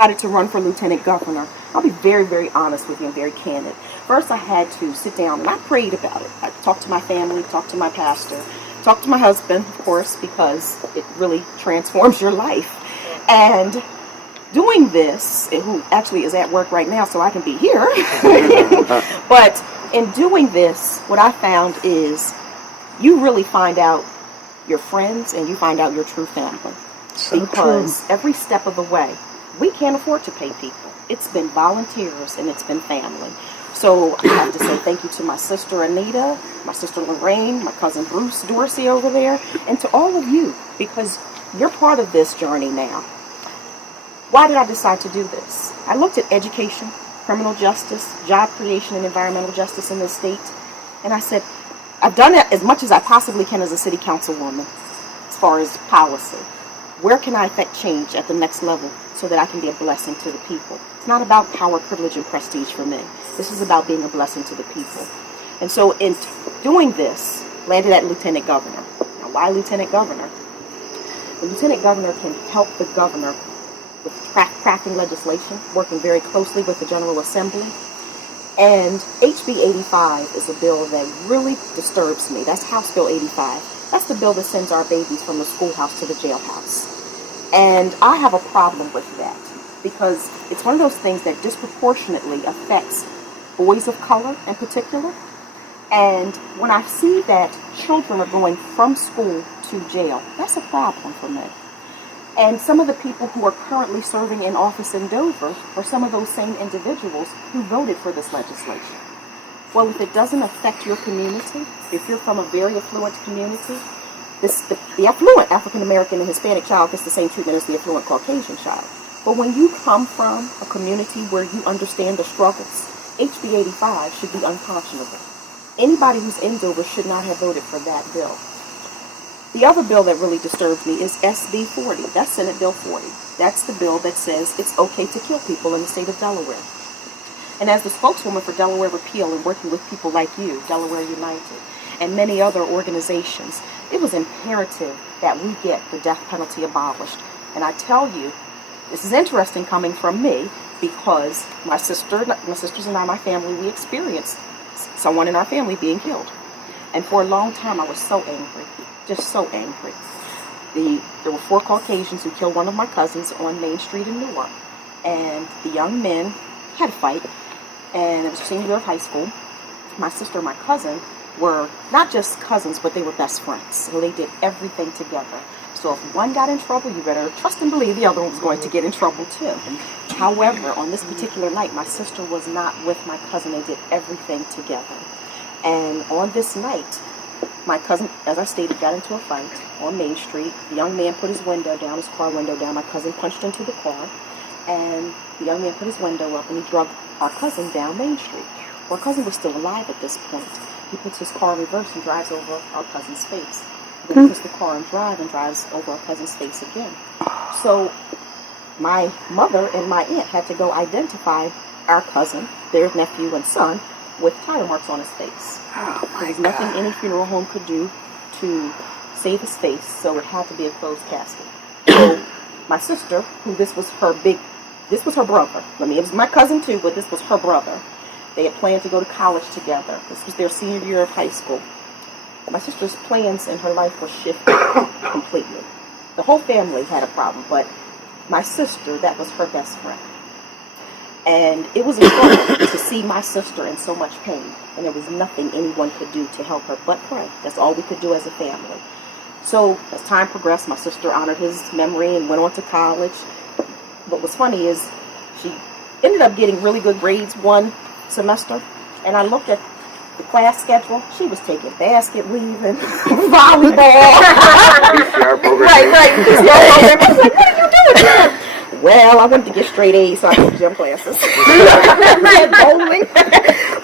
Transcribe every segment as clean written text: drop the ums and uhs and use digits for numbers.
decided to run for lieutenant governor, I'll be very, very honest with you and very candid. First, I had to sit down and I prayed about it. I talked to my family, talked to my pastor, talked to my husband, of course, because it really transforms your life. And doing this, who actually is at work right now, so I can be here. But in doing this, what I found is you really find out your friends and you find out your true family. So because every step of the way, we can't afford to pay people. It's been volunteers and it's been family. So I have to say thank you to my sister Anita, my sister Lorraine, my cousin Bruce Dorsey over there, and to all of you, because you're part of this journey now. Why did I decide to do this? I looked at education, criminal justice, job creation, and environmental justice in this state, and I said, I've done it as much as I possibly can as a city councilwoman as far as policy. Where can I affect change at the next level so that I can be a blessing to the people? It's not about power, privilege, and prestige for me. This is about being a blessing to the people. And so in doing this, landed at lieutenant governor. Now, why lieutenant governor? The lieutenant governor can help the governor with crafting legislation, working very closely with the General Assembly. And HB 85 is a bill that really disturbs me. That's House Bill 85. That's the bill that sends our babies from the schoolhouse to the jailhouse. And I have a problem with that because it's one of those things that disproportionately affects boys of color in particular. And when I see that children are going from school to jail, that's a problem for me. And some of the people who are currently serving in office in Dover are some of those same individuals who voted for this legislation. Well, if it doesn't affect your community, if you're from a very affluent community, the affluent African-American and Hispanic child gets the same treatment as the affluent Caucasian child. But when you come from a community where you understand the struggles, HB 85 should be unconscionable. Anybody who's in Dover should not have voted for that bill. The other bill that really disturbs me is SB 40. That's Senate Bill 40. That's the bill that says it's okay to kill people in the state of Delaware. And as the spokeswoman for Delaware Repeal and working with people like you, Delaware United, and many other organizations, it was imperative that we get the death penalty abolished. And I tell you, this is interesting coming from me because my sisters and I, my family, we experienced someone in our family being killed. And for a long time, I was so angry, just so angry. There were 4 Caucasians who killed one of my cousins on Main Street in Newark. And the young men had a fight, and it was senior year of high school. My sister and my cousin were not just cousins, but they were best friends. So they did everything together. So if one got in trouble, you better trust and believe the other one was going to get in trouble too. However, on this particular night, my sister was not with my cousin. They did everything together. And on this night, my cousin, as I stated, got into a fight on Main Street. The young man put his window down, his car window down. My cousin punched into the car. And the young man put his window up and he drug our cousin down Main Street. Our cousin was still alive at this point. He puts his car in reverse and drives over our cousin's face. Then he puts the car in drive and drives over our cousin's face again. So my mother and my aunt had to go identify our cousin, their nephew and son, with tire marks on his face. There was nothing any funeral home could do to save his face, so it had to be a closed casket. So my sister, who this was her brother. It was my cousin too, but this was her brother. They had planned to go to college together. This was their senior year of high school. My sister's plans in her life were shifted completely. The whole family had a problem, but my sister, that was her best friend. And it was incredible to see my sister in so much pain, and there was nothing anyone could do to help her but pray. That's all we could do as a family. So as time progressed, my sister honored his memory and went on to college. What was funny is she ended up getting really good grades one semester, and I looked at the class schedule. She was taking basket weaving, volleyball. Right. I was like, what are you doing? Well, I wanted to get straight A's, so I took gym classes. Bowling.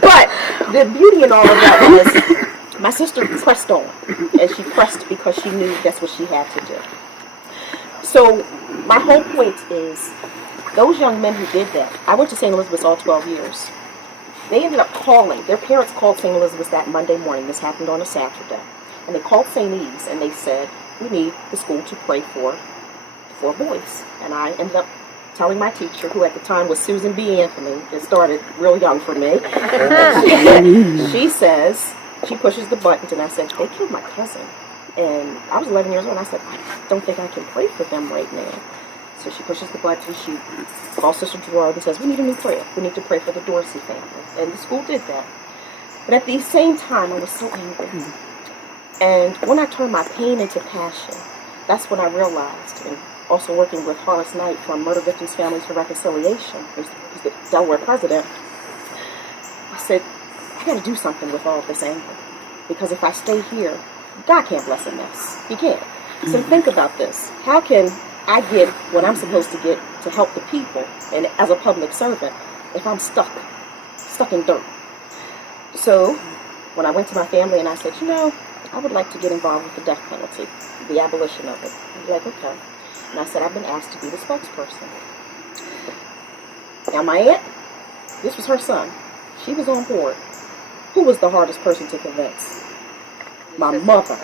But the beauty in all of that was my sister pressed on, and she pressed because she knew that's what she had to do. So my whole point is, those young men who did that, I went to St. Elizabeth's all 12 years. They ended up calling, their parents called St. Elizabeth's that Monday morning. This happened on a Saturday. And they called St. Eve's and they said, we need the school to pray for 4 boys. And I ended up telling my teacher, who at the time was Susan B. Anthony, it started real young for me. She says, she pushes the buttons, and I said, they killed my cousin. And I was 11 years old, and I said, I don't think I can pray for them right now. So she pushes the button, she calls Sister Gerard and says, we need a new prayer. We need to pray for the Dorsey family. And the school did that. But at the same time, I was so angry. And when I turned my pain into passion, that's when I realized, and also working with Horace Knight from Murder Victims Families for Reconciliation, who's the Delaware president, I said, I got to do something with all of this anger. Because if I stay here, God can't bless a mess. He can't. So think about this. How can I get what I'm supposed to get to help the people, and as a public servant, if I'm stuck in dirt? So when I went to my family and I said, I would like to get involved with the death penalty, the abolition of it. They're like, okay. And I said, I've been asked to be the spokesperson. Now my aunt, this was her son. She was on board. Who was the hardest person to convince? My mother.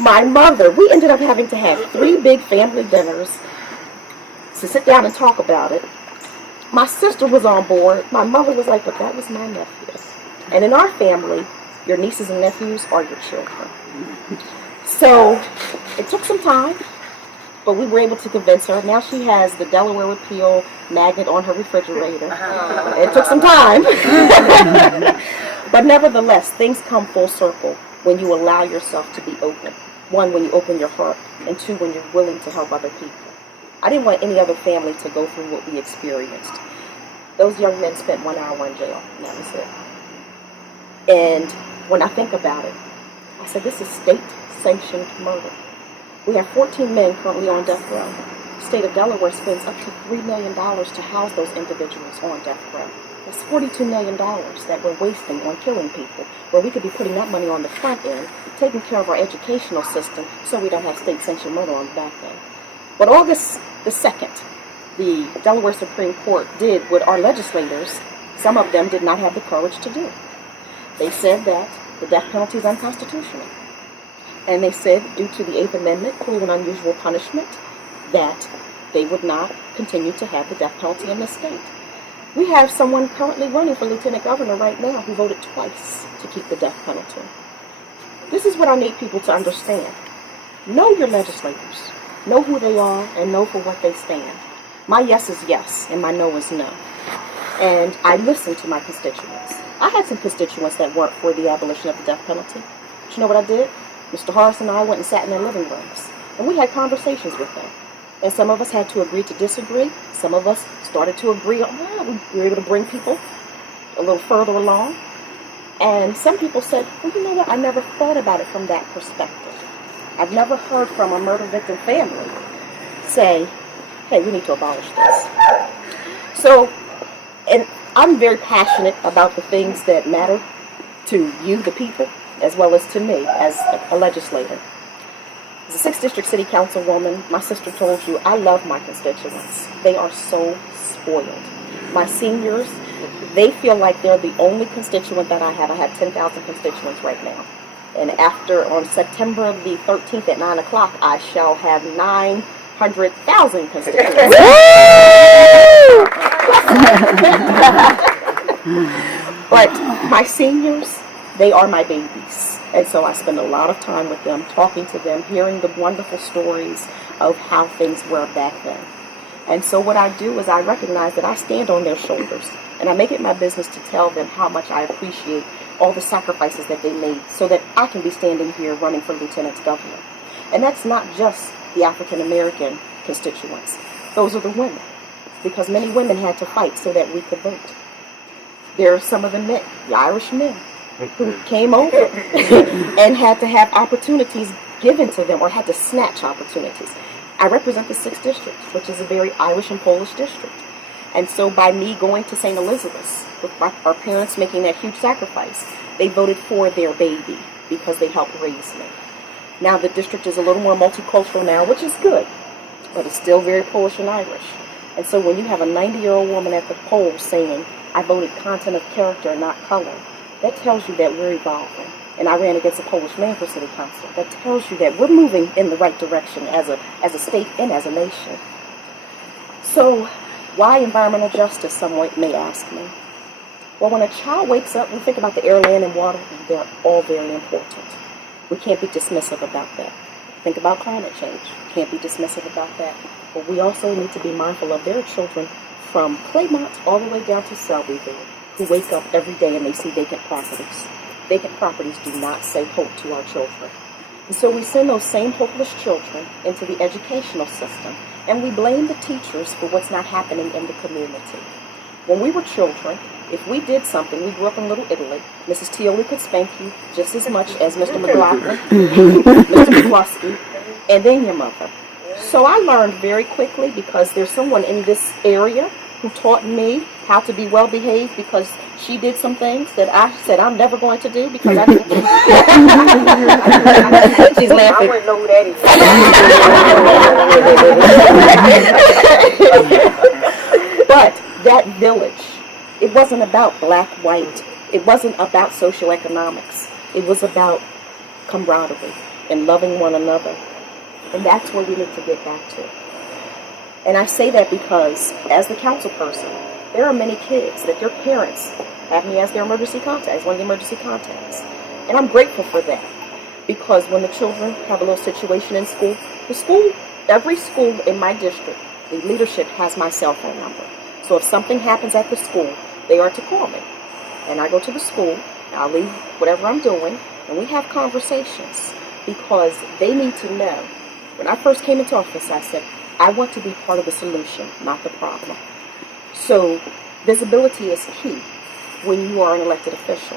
My mother. We ended up having to have 3 big family dinners to sit down and talk about it. My sister was on board. My mother was like, but that was my nephew. And in our family, your nieces and nephews are your children. So it took some time, but we were able to convince her. Now she has the Delaware Repeal magnet on her refrigerator. It took some time. But nevertheless, things come full circle when you allow yourself to be open. 1, when you open your heart, and 2, when you're willing to help other people. I didn't want any other family to go through what we experienced. Those young men spent 1 hour in jail, and that was it. And when I think about it, I said, this is state-sanctioned murder. We have 14 men currently on death row. The state of Delaware spends up to $3 million to house those individuals on death row. That's $42 million that we're wasting on killing people, where we could be putting that money on the front end, taking care of our educational system so we don't have state-sanctioned murder on the back end. But August the 2nd, the Delaware Supreme Court did what our legislators, some of them did not have the courage to do. They said that the death penalty is unconstitutional. And they said, due to the 8th Amendment, cruel and unusual punishment, that they would not continue to have the death penalty in this state. We have someone currently running for lieutenant governor right now who voted twice to keep the death penalty. This is what I need people to understand. Know your legislators. Know who they are and know for what they stand. My yes is yes and my no is no. And I listen to my constituents. I had some constituents that weren't for the abolition of the death penalty. But you know what I did? Mr. Horace and I went and sat in their living rooms. And we had conversations with them. And some of us had to agree to disagree. Some of us started to agree. We were able to bring people a little further along. And some people said, well, you know what? I never thought about it from that perspective. I've never heard from a murder victim family say, hey, we need to abolish this. So, and I'm very passionate about the things that matter to you, the people, as well as to me as a legislator. As a 6th District City Councilwoman, my sister told you, I love my constituents. They are so spoiled. My seniors, they feel like they're the only constituent that I have. I have 10,000 constituents right now. And on September the 13th at 9 o'clock, I shall have 900,000 constituents. But my seniors, they are my babies. And so I spend a lot of time with them, talking to them, hearing the wonderful stories of how things were back then. And so what I do is I recognize that I stand on their shoulders. And I make it my business to tell them how much I appreciate all the sacrifices that they made so that I can be standing here running for lieutenant governor. And that's not just the African American constituents. Those are the women. Because many women had to fight so that we could vote. There are some of the men, the Irish men, who came over and had to have opportunities given to them or had to snatch opportunities. I represent the 6th District, which is a very Irish and Polish district. And so by me going to St. Elizabeth's, with our parents making that huge sacrifice, they voted for their baby because they helped raise me. Now the district is a little more multicultural now, which is good, but it's still very Polish and Irish. And so when you have a 90-year-old woman at the polls saying, I voted content of character, not color, that tells you that we're evolving. And I ran against a Polish man for city council. That tells you that we're moving in the right direction as a state and as a nation. So, why environmental justice, someone may ask me? Well, when a child wakes up, we think about the air, land, and water, and they're all very important. We can't be dismissive about that. Think about climate change. Can't be dismissive about that. But we also need to be mindful of their children from Claymont all the way down to Selbyville, who wake up every day and they see vacant properties. Vacant properties do not say hope to our children. And so we send those same hopeless children into the educational system, and we blame the teachers for what's not happening in the community. When we were children, if we did something, we grew up in Little Italy, Mrs. Tioli could spank you just as much as Mr. McLaughlin, Mr. McCluskey, and then your mother. So I learned very quickly, because there's someone in this area who taught me how to be well-behaved, because she did some things that I said I'm never going to do because I didn't. She's laughing. I wouldn't know who that is. But that village, it wasn't about black, white. It wasn't about socioeconomics. It was about camaraderie and loving one another. And that's where we need to get back to. And I say that because, as the council person, there are many kids that their parents have me as their emergency contact, one of the emergency contacts. And I'm grateful for that, because when the children have a little situation in school, every school in my district, the leadership has my cell phone number. So if something happens at the school, they are to call me. And I go to the school, I'll leave whatever I'm doing, and we have conversations, because they need to know. When I first came into office, I said, I want to be part of the solution, not the problem. So visibility is key when you are an elected official.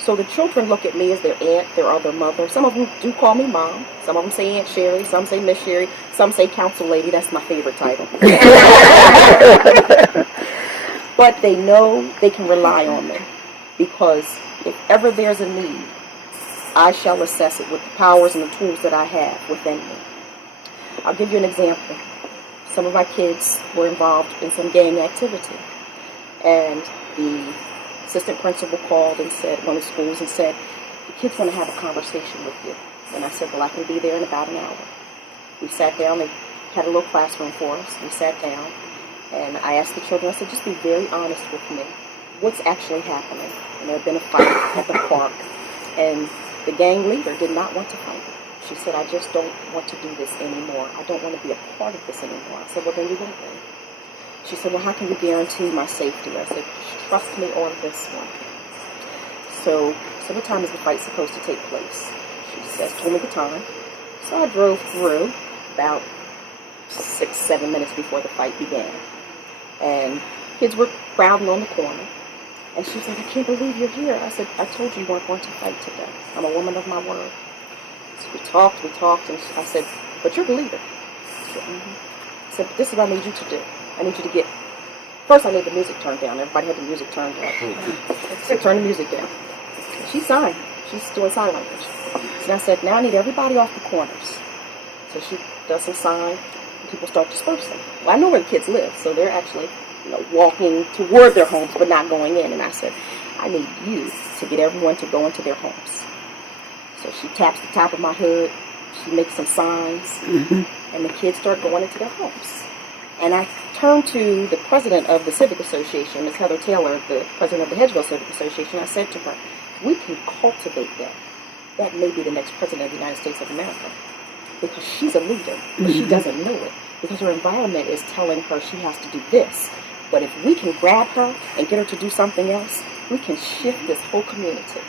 So the children look at me as their aunt, their other mother. Some of them do call me mom. Some of them say Aunt Sherry. Some say Miss Sherry. Some say council lady. That's my favorite title. But they know they can rely on me, because if ever there's a need, I shall assess it with the powers and the tools that I have within me. I'll give you an example. Some of my kids were involved in some gang activity, and the assistant principal called and said, one of the schools, and said, the kids want to have a conversation with you. And I said, well, I can be there in about an hour. We sat down. They had a little classroom for us. We sat down, and I asked the children, I said, just be very honest with me. What's actually happening? And there had been a fight at the park, and the gang leader did not want to fight. She said, I just don't want to do this anymore. I don't want to be a part of this anymore. I said, well, then you won't be. She said, well, how can you guarantee my safety? I said, trust me on this one. So what time is the fight supposed to take place? She says, told me the time. So I drove through about 6-7 minutes before the fight began. And kids were crowding on the corner. And she said, I can't believe you're here. I said, I told you you weren't going to fight today. I'm a woman of my word. So we talked, and I said, but you're the leader. She said, mm-hmm. I said, but this is what I need you to do. I need you to get, first I need the music turned down. Everybody had the music turned down. So turn the music down. She signed. She's doing sign language. And I said, now I need everybody off the corners. So she does some sign, and people start dispersing. Well, I know where the kids live, so they're actually, walking toward their homes, but not going in. And I said, I need you to get everyone to go into their homes. So she taps the top of my hood, she makes some signs, and the kids start going into their homes. And I turned to the president of the Civic Association, Ms. Heather Taylor, the president of the Hedgeville Civic Association. I said to her, we can cultivate that. That may be the next president of the United States of America. Because she's a leader, but she doesn't know it. Because her environment is telling her she has to do this. But if we can grab her and get her to do something else, we can shift this whole community.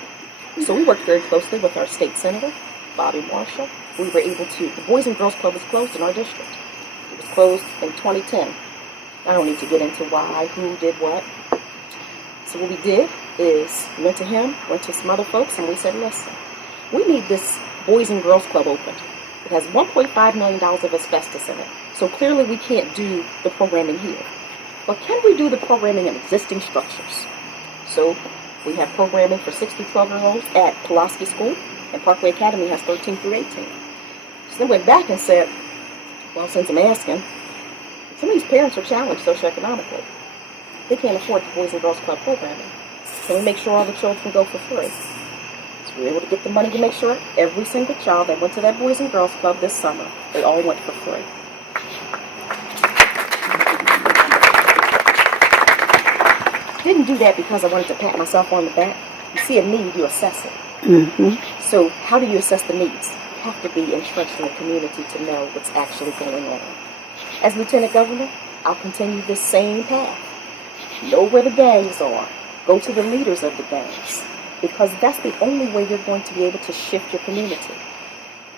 So we worked very closely with our state senator, Bobby Marshall. We were able to, the Boys and Girls Club was closed in our district. It was closed in 2010. I don't need to get into why, who did what. So what we did is went to him, went to some other folks, and we said, listen, we need this Boys and Girls Club opened. It has $1.5 million of asbestos in it. So clearly we can't do the programming here. But can we do the programming in existing structures? So we have programming for 6 through 12-year-olds at Pulaski School, and Parkway Academy has 13 through 18. So they went back and said, well, since I'm asking, some of these parents are challenged socioeconomically. They can't afford the Boys and Girls Club programming. Can we make sure all the children go for free? So we were able to get the money to make sure every single child that went to that Boys and Girls Club this summer, they all went for free. didn't do that because I wanted to pat myself on the back. You see a need, you assess it. So how do you assess the needs? You have to be entrenched in the community to know what's actually going on. As Lieutenant Governor, I'll continue this same path. Know where the gangs are. Go to the leaders of the gangs. Because that's the only way you're going to be able to shift your community.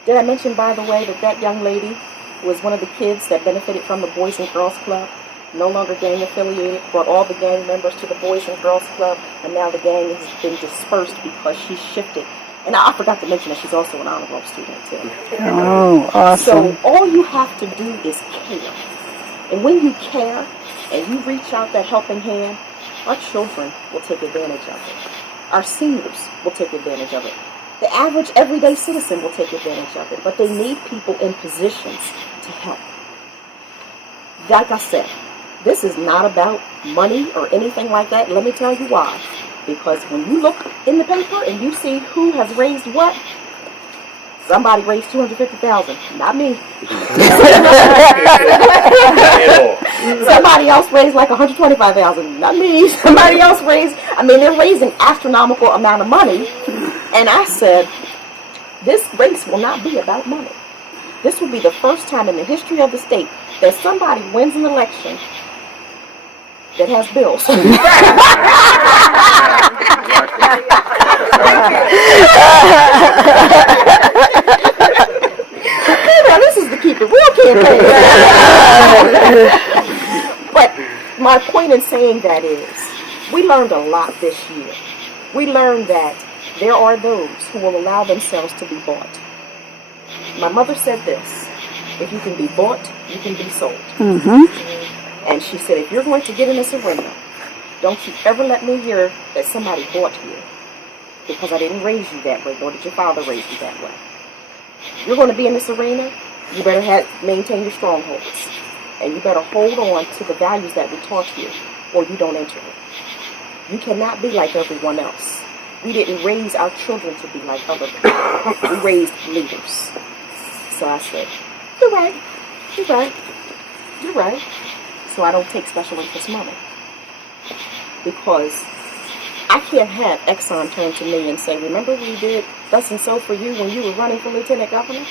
Did I mention, by the way, that that young lady was one of the kids that benefited from the Boys and Girls Club? No longer gang affiliated, brought all the gang members to the Boys and Girls Club, and now the gang has been dispersed because she shifted. And I forgot to mention that she's also an honor roll student too. Oh, awesome. So all you have to do is care. And when you care and you reach out that helping hand, our children will take advantage of it. Our seniors will take advantage of it. The average everyday citizen will take advantage of it. But they need people in positions to help. Like I said, this is not about money or anything like that. Let me tell you why. Because when you look in the paper and you see who has raised what, somebody raised $250,000. Not me. Somebody else raised like $125,000. Not me. Somebody else raised. They're raising astronomical amount of money. And I said, this race will not be about money. This will be the first time in the history of the state that somebody wins an election that has bills. Now, this is the Keep It Real campaign. But my point in saying that is, we learned a lot this year. We learned that there are those who will allow themselves to be bought. My mother said this: if you can be bought, you can be sold. And she said, if you're going to get in this arena, don't you ever let me hear that somebody bought you, because I didn't raise you that way, nor did your father raise you that way. You're going to be in this arena, you better maintain your strongholds. And you better hold on to the values that we taught you, or you don't enter it. You cannot be like everyone else. We didn't raise our children to be like other people. We raised leaders. So I said, you're right, you're right, you're right. So I don't take special interest money. Because I can't have Exxon turn to me and say, remember we did thus and so for you when you were running for lieutenant governor?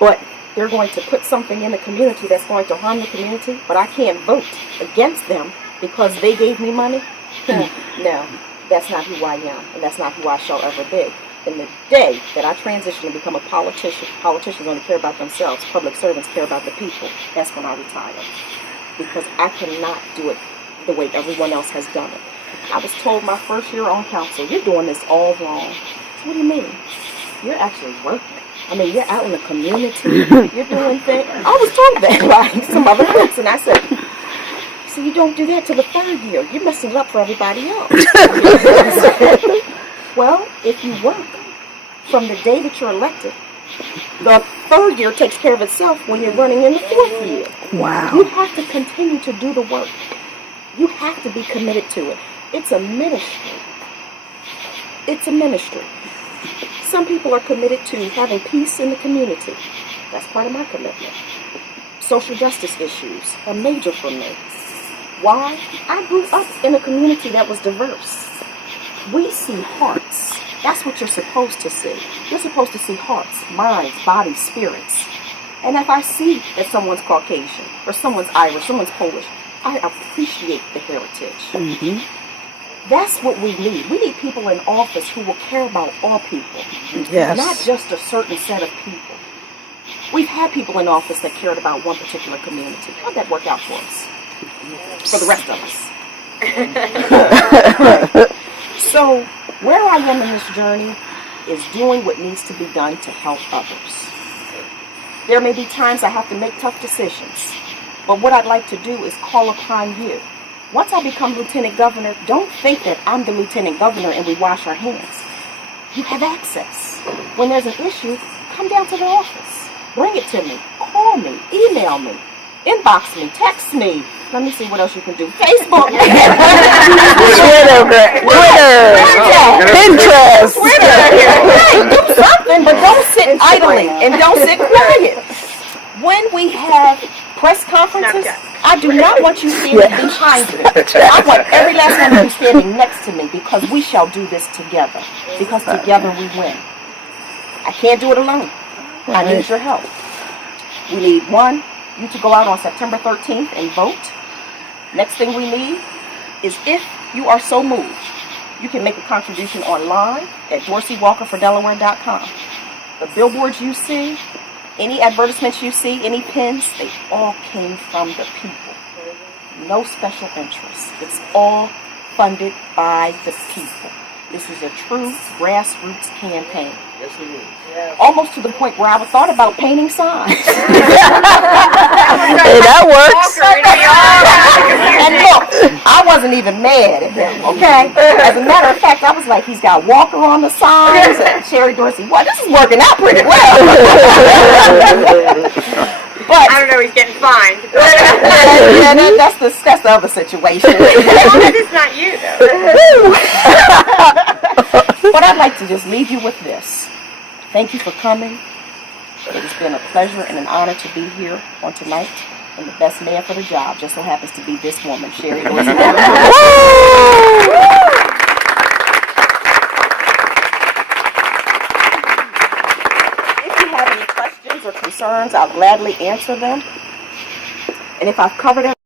But they're going to put something in the community that's going to harm the community, but I can't vote against them because they gave me money? No, that's not who I am, and that's not who I shall ever be. In the day that I transition and become a politician, politicians only care about themselves, public servants care about the people, that's when I retire. Because I cannot do it the way everyone else has done it. I was told my first year on council, you're doing this all wrong. What do you mean? You're actually working. You're out in the community. You're doing things. I was told that by some other folks, and I said, so you don't do that till the third year. You're messing it up for everybody else. Well, if you work from the day that you're elected, the third year takes care of itself when you're running in the fourth year. Wow. You have to continue to do the work. You have to be committed to it. It's a ministry. It's a ministry. Some people are committed to having peace in the community. That's part of my commitment. Social justice issues are major for me. Why? I grew up in a community that was diverse. We see hearts. That's what you're supposed to see. You're supposed to see hearts, minds, bodies, spirits. And if I see that someone's Caucasian, or someone's Irish, someone's Polish, I appreciate the heritage. That's what we need. We need people in office who will care about all people. Yes. Not just a certain set of people. We've had people in office that cared about one particular community. How'd that work out for us? For the rest of us. So, where I am in this journey is doing what needs to be done to help others. There may be times I have to make tough decisions, but what I'd like to do is call upon you. Once I become lieutenant governor, don't think that I'm the lieutenant governor and we wash our hands. You have access. When there's an issue, come down to the office. Bring it to me. Call me. Email me. Inbox me. Text me. Let me see what else you can do. Facebook. Twitter. Pinterest. Right, do something, but don't sit idly and don't sit quiet. When we have press conferences, I do not want you standing behind me. I want every last one of you standing next to me, because we shall do this together. Because together we win. I can't do it alone. I need your help. We need you to go out on September 13th and vote. Next thing we need is, if you are so moved, you can make a contribution online at DorseyWalkerForDelaware.com. The billboards you see, any advertisements you see, any pins, they all came from the people. No special interest. It's all funded by the people. This is a true grassroots campaign. Yes, it is. Almost to the point where I thought about painting signs. Hey, that works. And look, I wasn't even mad at him, okay? As a matter of fact, I was like, he's got Walker on the signs and Sherry Dorsey. Well, this is working out pretty well. But I don't know, he's getting fined. yeah, that's the other situation. It's not you, though. But I'd like to just leave you with this. Thank you for coming. It has been a pleasure and an honor to be here on tonight. And the best man for the job just so happens to be this woman, Sherry Dorsey. If you have any questions or concerns, I'll gladly answer them. And if I've covered it,